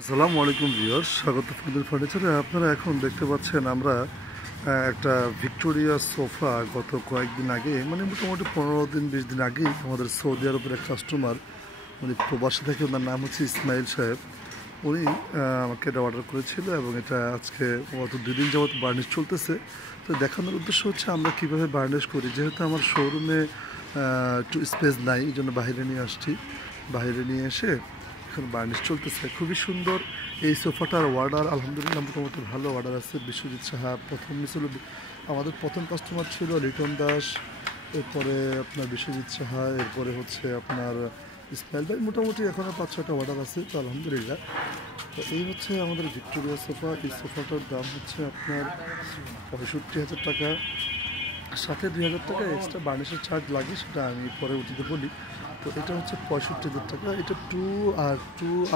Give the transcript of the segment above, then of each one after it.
আসসালামু আলাইকুম ভিউয়ার্স, স্বাগত ফুডের ফার্নিচারে। আপনারা এখন দেখতে পাচ্ছেন আমরা একটা ভিক্টোরিয়া সোফা গত কয়েকদিন আগে, মানে মোটামুটি 15-20 দিন আগেই আমাদের সৌদি আরবের এক কাস্টমার, উনি প্রবাসী থেকে, ওনার নাম হচ্ছে ইসমাইল সাহেব। উনি আমাকে এটা অর্ডার করেছিল এবং এটা আজকে গত 2 দিন যাবত বার্নিশ চলতেছে। তো দেখানোর উদ্দেশ্য হচ্ছে আমরা কীভাবে বার্নিশ করি। যেহেতু আমার শোরুমে একটু স্পেস নাই, এই জন্য বাইরে নিয়ে আসছি। বাইরে নিয়ে এসে এখন বার্নিশ চলতেছে। খুবই সুন্দর এই সোফাটার অর্ডার আলহামদুলিল্লাহ মোটামুটি ভালো অর্ডার আছে। বিশ্বজিৎ সাহা প্রথম ছিল, আমাদের প্রথম কাস্টমার ছিল লিটন দাস, এরপরে আপনার বিশ্বজিৎ সাহা, এরপরে হচ্ছে আপনার ইসমাইল ভাই। মোটামুটি এখনও 5-6টা অর্ডার আছে, তো আলহামদুলিল্লাহ। তো এই হচ্ছে আমাদের ভিক্টোরিয়া সোফা। এই সোফাটার দাম হচ্ছে আপনার 65,000 টাকা, সাথে 2,000 টাকা এক্সট্রা বার্নিশের চার্জ লাগে, সেটা আমি পরে উঠিতে বলি। তো এটা হচ্ছে 65,000 টাকা। এটা 2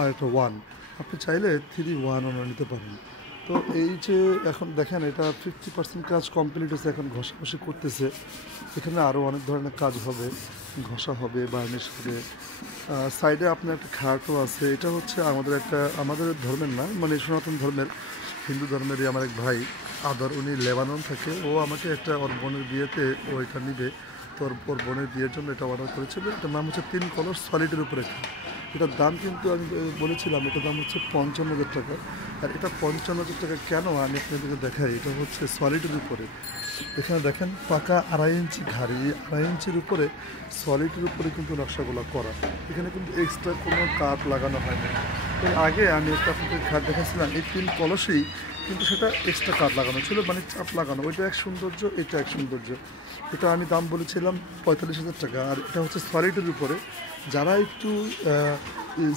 আর একটা 1, আপনি চাইলে 3-1 অনার নিতে পারেন। তো এই যে এখন দেখেন, এটা 50% কাজ কমপ্লিট হয়েছে, এখন ঘষাঘষি করতেছে। এখানে আরও অনেক ধরনের কাজ হবে, ঘষা হবে, বার্নিশ হবে। সাইডে আপনার একটা খাটও আছে। এটা হচ্ছে আমাদের ধর্মের না, মানে সনাতন ধর্মের, হিন্দু ধর্মেরই আমার এক ভাই আদর, উনি লেবানন থাকে। ও আমাকে একটা ওর বোনের বিয়েতে ও এটা নিবে, তো ওর বোনের বিয়ের জন্য এটা অর্ডার করেছিল। এটার নাম হচ্ছে 3 কলর সলিডের উপরে। এটার দাম কিন্তু আমি বলেছিলাম, এটার দাম হচ্ছে 55,000 টাকা। আর এটা 55,000 টাকা কেন আমি আপনাদেরকে দেখাই। এটা হচ্ছে সলিডের উপরে। এখানে দেখেন পাকা 2.5 ইঞ্চি ঘাড়ি, 2.5 ইঞ্চির উপরে সলিডের উপরে কিন্তু নকশাগুলো করা। এখানে কিন্তু এক্সট্রা কোনো কাঠ লাগানো হয় না। এর আগে আমি একটা আপনাদের খাট দেখাচ্ছিলাম, এই 3 কলসেই কিন্তু সেটা এক্সট্রা কাঠ লাগানো ছিল, মানে চাপ লাগানো। ওইটা এক সৌন্দর্য, এটা এক সৌন্দর্য। এটা আমি দাম বলেছিলাম 45,000 টাকা। আর এটা হচ্ছে সলিডের উপরে। যারা একটু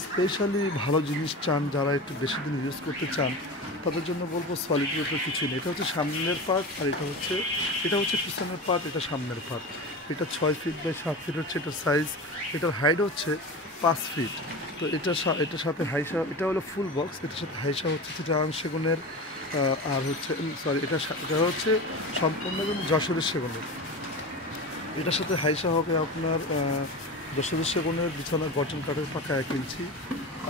স্পেশালি ভালো জিনিস চান, যারা একটু বেশি দিন ইউজ করতে চান, তাদের জন্য বলবো সলিডের উপরে কিছুই নেই। এটা হচ্ছে সামনের পার্ট, আর এটা হচ্ছে পিছনের পার্ট, এটা সামনের পার্ট। এটা 6 ফিট বাই 7 ফিট হচ্ছে এটার সাইজ। এটার হাইট হচ্ছে 5 ফিট। তো এটার সাথে হাইসা, এটা হলো ফুল বক্স, এটার সাথে হাইসা হচ্ছে চিটাগাং সেগুনের, আর হচ্ছে এটা হচ্ছে সম্পূর্ণ যশোরের সেগুনের। এটার সাথে হাইসা হবে আপনার যশোরের সেগুনের, বিছানা গর্জন কাঠের পাকা 1 ইঞ্চি।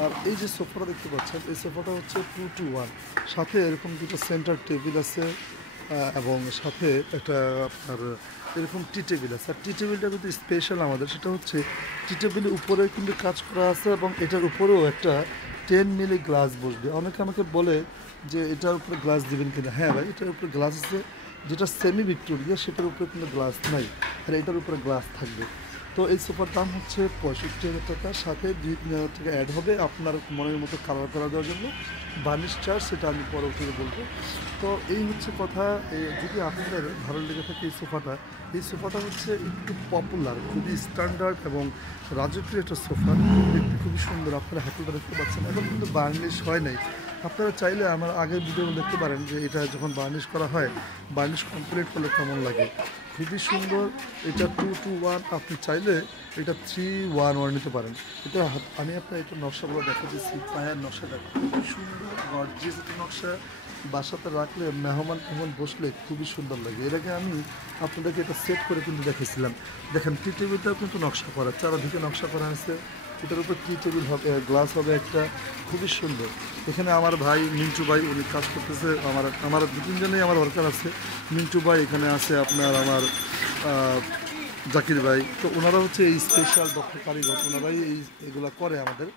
আর এই যে সোফাটা দেখতে পাচ্ছেন, এই সোফাটা হচ্ছে 2-1, সাথে এরকম দুটো সেন্টার টেবিল আছে, এবং সাথে একটা আপনার এরকম টি টেবিল আছে। আর টি টেবিলটা কিন্তু স্পেশাল আমাদের, সেটা হচ্ছে টি টেবিলের উপরে কিন্তু কাজ করা আছে, এবং এটার উপরেও একটা 10 মিলি গ্লাস বসবে। অনেকে আমাকে বলে যে এটার উপরে গ্লাস দিবেন কিনা। হ্যাঁ ভাই, এটার উপরে গ্লাস আছে, যেটা সেমি ভিক্টোরিয়া সেটার উপরে কিন্তু গ্লাস নাই, আর এটার উপরে গ্লাস থাকবে। তো এই সোফার দাম হচ্ছে 65,000 টাকা, সাথে 2-3,000 টাকা অ্যাড হবে আপনার মনের মতো কালার করা দেওয়ার জন্য। বার্নিশ চার্জ সেটা আমি পরবর্তীতে বলবো। তো এই হচ্ছে কথা। যদি আপনাদের ভালো লেগে থাকে এই সোফাটা হচ্ছে একটু পপুলার, খুবই স্ট্যান্ডার্ড এবং রাজকীয় একটা সোফা, দেখতে খুবই সুন্দর। আপনারা হাতেটা দেখতে পাচ্ছেন, এখন কিন্তু বার্নিশ হয় নাই। আপনারা চাইলে আমার আগের ভিডিও দেখতে পারেন যে এটা যখন বার্নিশ করা হয়, বার্নিশ কমপ্লিট করলে কেমন লাগে। খুবই সুন্দর। এটা 2-1, আপনি চাইলে এটা 3-1 নিতে পারেন। এটা আমি আপনার এটা নকশাগুলো দেখা দিচ্ছি। পায়ের নকশাটা খুবই সুন্দর, গর্জিয়াস একটা নকশা। বাসাতে রাখলে মেহমান বসলে খুবই সুন্দর লাগে। এর আগে আমি আপনাদেরকে এটা সেট করে কিন্তু দেখেছিলাম। দেখেন টি টেবিলটাও কিন্তু নকশা করা, চারদিকে নকশা করা আছে। এটার উপর টি টেবিল হবে, গ্লাস হবে একটা, খুবই সুন্দর। এখানে আমার ভাই মিন্টু ভাই, উনি কাজ করতেছে। আমার 2-3 জনেই আমার দরকার আছে। মিন্টু ভাই এখানে আছে, আপনার আমার জাকির ভাই। তো ওনারা হচ্ছে এই স্পেশাল দক্ষ কারিগর, ওনারাই এগুলো করে আমাদের।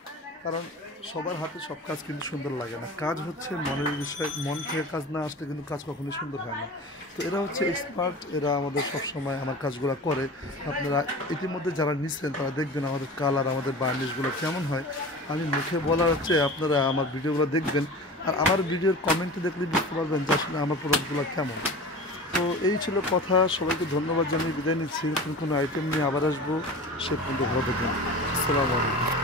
কারণ সবার হাতে সব কাজ কিন্তু সুন্দর লাগে না। কাজ হচ্ছে মনের বিষয়, মন থেকে কাজ না আসলে কিন্তু কাজ কখনোই সুন্দর হয় না। তো এরা হচ্ছে এক্সপার্ট, এরা আমাদের সবসময় আমার কাজগুলো করে। আপনারা ইতিমধ্যে যারা নিচ্ছেন তারা দেখবেন আমাদের কালার, আমাদের বার্নিশগুলো কেমন হয়। আমি মুখে বলা হচ্ছে, আপনারা আমার ভিডিওগুলো দেখবেন, আর আমার ভিডিওর কমেন্টে দেখলে বুঝতে পারবেন যে আসলে আমার প্রোডাক্টগুলো কেমন। তো এই ছিল কথা। সবাইকে ধন্যবাদ জানিয়ে বিদায় নিচ্ছি। কোনো আইটেম নিয়ে আবার আসবো, সে পর্যন্ত ভালো থাকবেন। আসসালামু আলাইকুম।